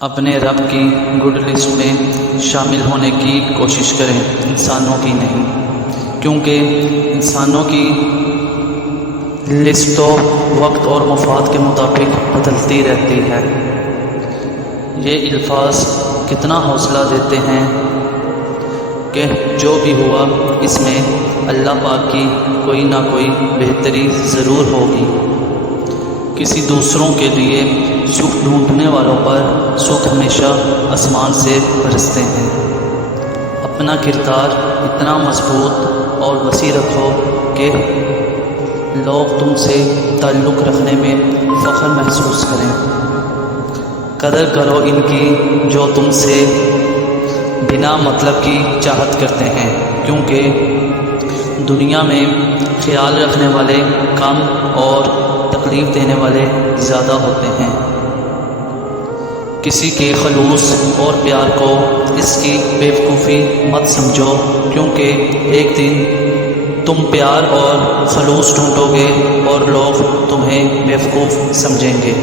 अपने रब की गुड लिस्ट में शामिल होने की कोशिश करें, इंसानों की नहीं, क्योंकि इंसानों की लिस्ट तो वक्त और मफाद के मुताबिक बदलती रहती है। ये अल्फाज कितना हौसला देते हैं कि जो भी हुआ इसमें अल्लाह पाक की कोई ना कोई बेहतरी ज़रूर होगी। किसी दूसरों के लिए सुख ढूंढने वालों पर सुख हमेशा आसमान से बरसते हैं। अपना किरदार इतना मजबूत और वसी रखो कि लोग तुमसे ताल्लुक़ रखने में फ़ख्र महसूस करें। कदर करो इनकी जो तुमसे बिना मतलब की चाहत करते हैं, क्योंकि दुनिया में ख्याल रखने वाले कम और तकलीफ़ देने वाले ज़्यादा होते हैं। किसी के खलूस और प्यार को इसकी बेवकूफ़ी मत समझो, क्योंकि एक दिन तुम प्यार और खलूस ढूंढोगे और लोग तुम्हें बेवकूफ़ समझेंगे।